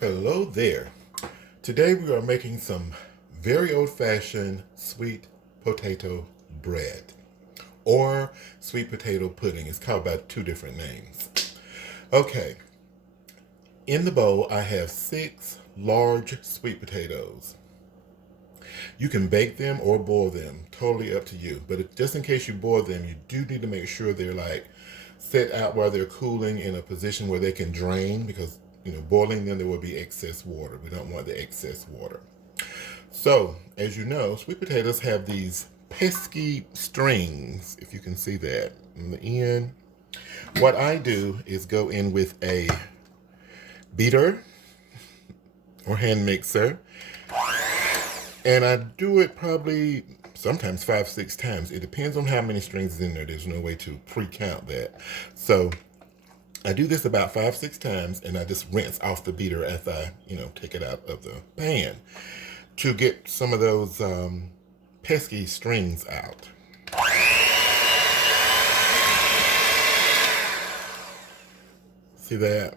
Hello there. Today we are making some very old-fashioned sweet potato bread or sweet potato pudding. It's called by two different names. Okay, in the bowl I have 6 large sweet potatoes. You can bake them or boil them, totally up to you. But just in case you boil them, you do need to make sure they're set out while they're cooling in a position where they can drain, because boiling them there will be excess water. We don't want the excess water. So, as you know, sweet potatoes have these pesky strings, if you can see that in the end. What I do is go in with a beater or hand mixer, and I do it probably sometimes 5-6 times. It depends on how many strings is in there. There's no way to pre-count that. So I do this about 5-6 times, and I just rinse off the beater as I, take it out of the pan to get some of those pesky strings out. See that?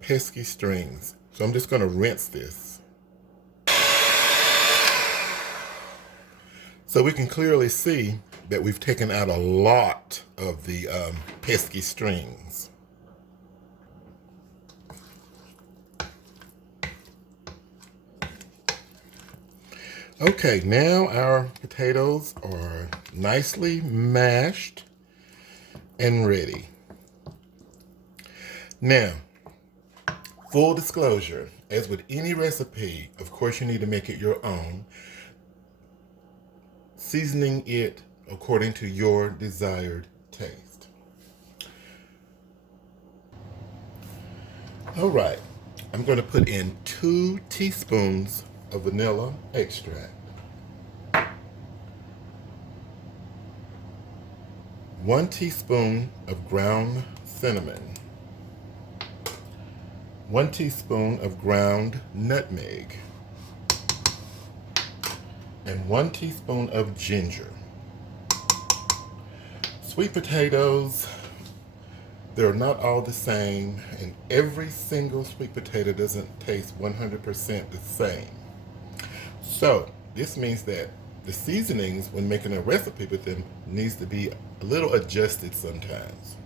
Pesky strings. So I'm just going to rinse this. So we can clearly see that we've taken out a lot of the pesky strings. Okay, now our potatoes are nicely mashed and ready. Now, full disclosure, as with any recipe, of course you need to make it your own, seasoning it according to your desired taste. All right, I'm going to put in 2 teaspoons of vanilla extract, 1 teaspoon of ground cinnamon, 1 teaspoon of ground nutmeg, and 1 teaspoon of ginger. Sweet potatoes, they're not all the same, and every single sweet potato doesn't taste 100% the same. So this means that the seasonings, when making a recipe with them, needs to be a little adjusted sometimes.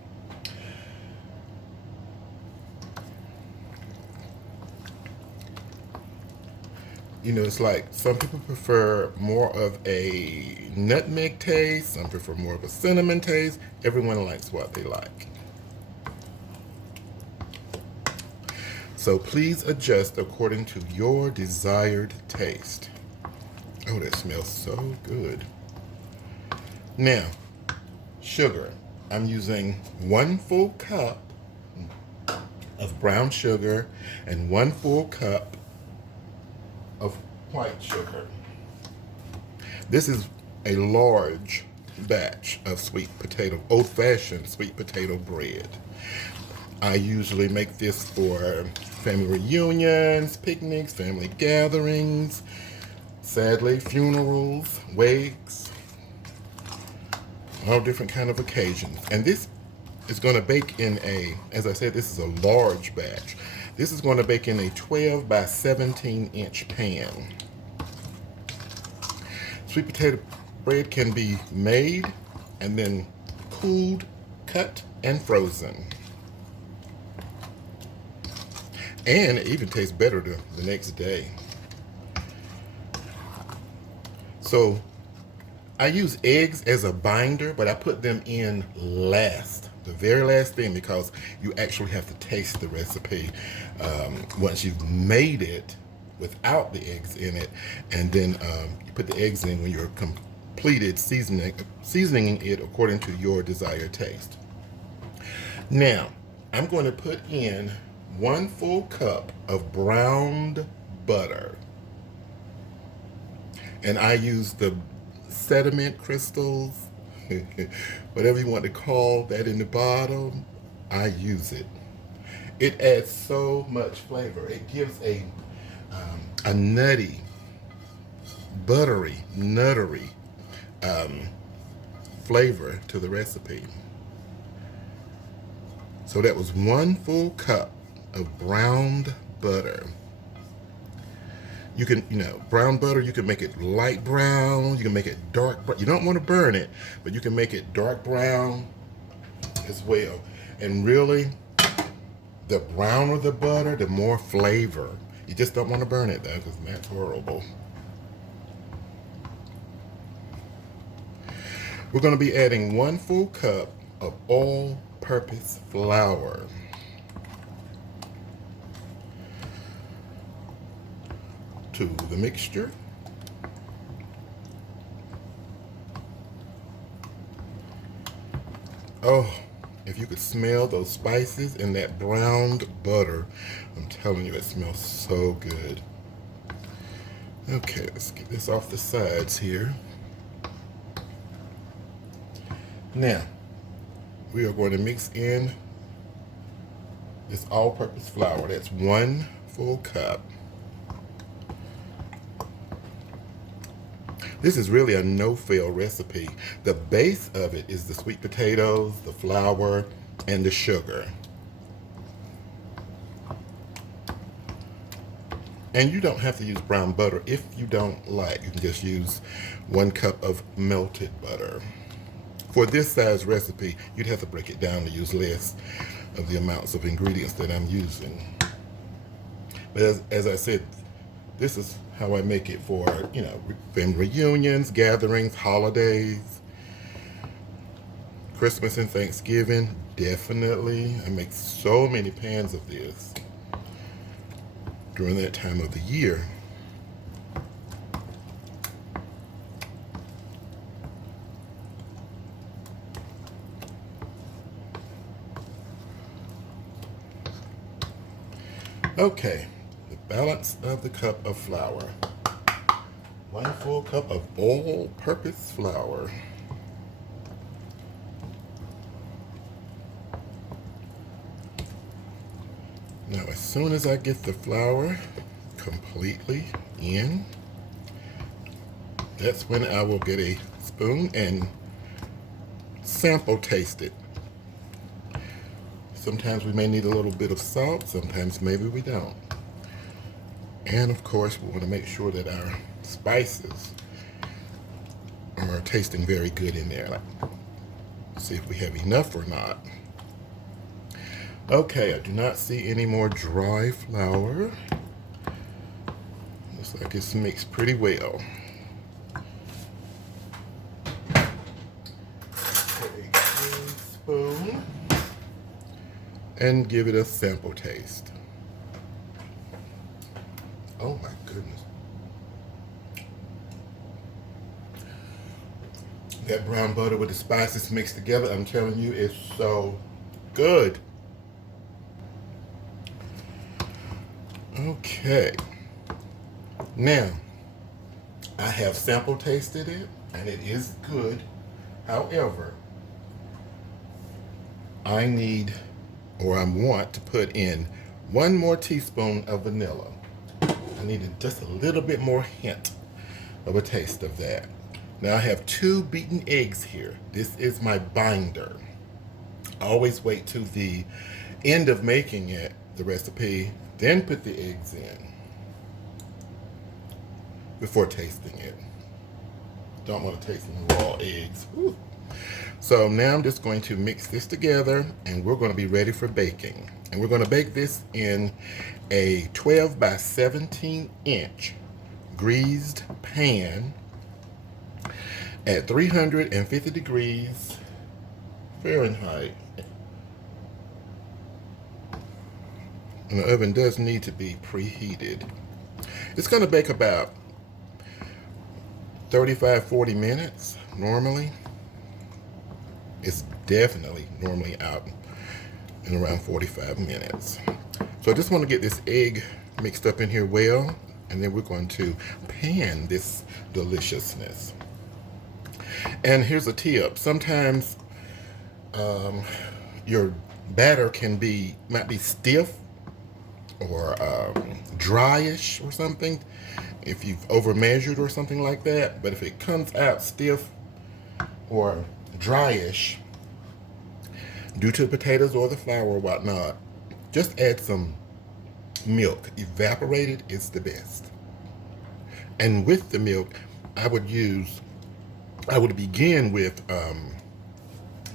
It's like some people prefer more of a nutmeg taste, some prefer more of a cinnamon taste. Everyone likes what they like. So please adjust according to your desired taste. Oh, that smells so good. Now, sugar. I'm using 1 full cup of brown sugar and 1 full cup of white sugar. This is a large batch of old-fashioned sweet potato bread. I usually make this for family reunions, picnics, family gatherings, sadly, funerals, wakes, all different kind of occasions. And this is going to bake in as I said, this is a large batch. This is going to bake in a 12 by 17 inch pan. Sweet potato bread can be made and then cooled, cut, and frozen. And it even tastes better the next day. So I use eggs as a binder, but I put them in last, the very last thing, because you actually have to taste the recipe once you've made it without the eggs in it, and then you put the eggs in when you're completed seasoning it according to your desired taste. Now, I'm going to put in 1 full cup of browned butter. And I use the sediment crystals, whatever you want to call that in the bottom, I use it. It adds so much flavor. It gives a nutty, buttery, nuttery flavor to the recipe. So that was 1 full cup of browned butter. You can, brown butter, you can make it light brown, you can make it dark brown. You don't want to burn it, but you can make it dark brown as well. And really, the browner the butter, the more flavor. You just don't want to burn it though, because that's horrible. We're going to be adding 1 full cup of all-purpose flour. To the mixture. Oh, if you could smell those spices in that browned butter, I'm telling you, it smells so good. Okay, let's get this off the sides here. Now, we are going to mix in this all-purpose flour. That's 1 full cup. This is really a no-fail recipe. The base of it is the sweet potatoes, the flour, and the sugar. And you don't have to use brown butter if you don't like. You can just use 1 cup of melted butter. For this size recipe, you'd have to break it down to use less of the amounts of ingredients that I'm using. But as I said, this is how I make it for, family reunions, gatherings, holidays, Christmas and Thanksgiving. Definitely. I make so many pans of this during that time of the year. Okay, the balance of the cup of flour. 1 full cup of all-purpose flour. Now, as soon as I get the flour completely in, that's when I will get a spoon and sample taste it. Sometimes we may need a little bit of salt, sometimes maybe we don't. And of course, we want to make sure that our spices are tasting very good in there. See if we have enough or not. Okay, I do not see any more dry flour. Looks like it's mixed pretty well. Take a spoon and give it a sample taste. Oh my goodness. That brown butter with the spices mixed together, I'm telling you, it's so good. Okay. Now, I have sample tasted it, and it is good. However, I need, or I want to put in 1 more teaspoon of vanilla. I needed just a little bit more hint of a taste of that. Now I have 2 beaten eggs here. This is my binder. I always wait to the end of making it, the recipe, then put the eggs in before tasting it. Don't want to taste any raw eggs. Woo. So now I'm just going to mix this together and we're going to be ready for baking. And we're going to bake this in a 12 by 17 inch greased pan at 350 degrees Fahrenheit. And the oven does need to be preheated. It's going to bake about 35-40 minutes normally. It's definitely normally out in around 45 minutes. So I just want to get this egg mixed up in here well, and then we're going to pan this deliciousness. And here's a tip. Sometimes your batter might be stiff or dryish or something if you've over measured or something like that. But if it comes out stiff or dryish, due to the potatoes or the flour or whatnot, just add some milk. Evaporated is the best. And with the milk, I would begin with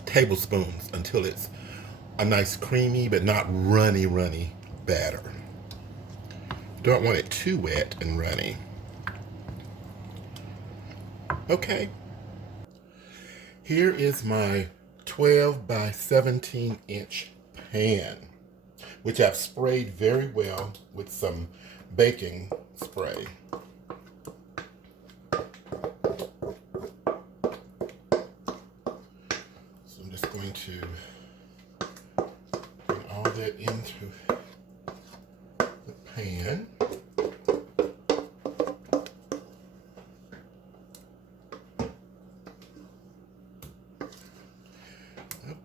tablespoons until it's a nice creamy but not runny batter. Don't want it too wet and runny. Okay. Here is my 12 by 17 inch pan, which I've sprayed very well with some baking spray. So I'm just going to bring all that into the pan.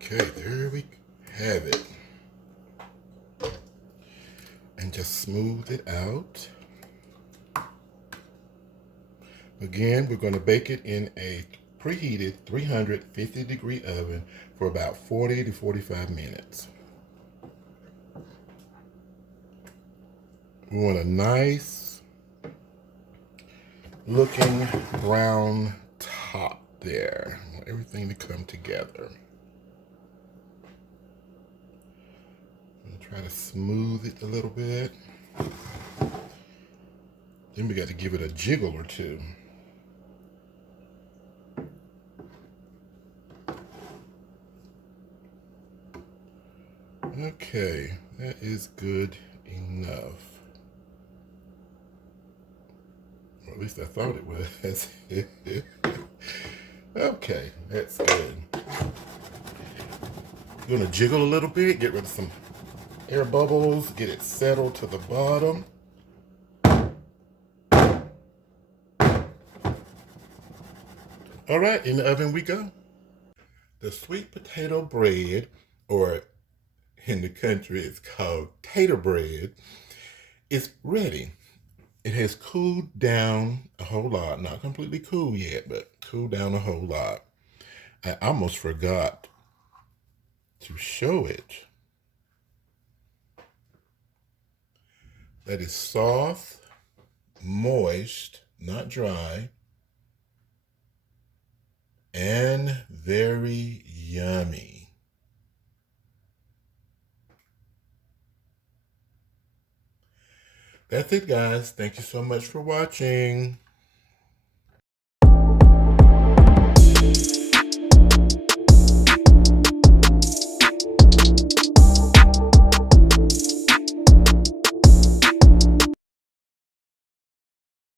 Okay, there we have it. And just smooth it out. Again, we're going to bake it in a preheated 350-degree oven for about 40 to 45 minutes. We want a nice looking brown top there. I want everything to come together. Try to smooth it a little bit. Then we got to give it a jiggle or two. Okay, that is good enough. Or at least I thought it was. Okay, that's good. You're gonna jiggle a little bit, get rid of some air bubbles, get it settled to the bottom. All right, in the oven we go. The sweet potato bread, or in the country it's called tater bread, is ready. It has cooled down a whole lot. Not completely cool yet, but cooled down a whole lot. I almost forgot to show it. That is soft, moist, not dry, and very yummy. That's it, guys. Thank you so much for watching.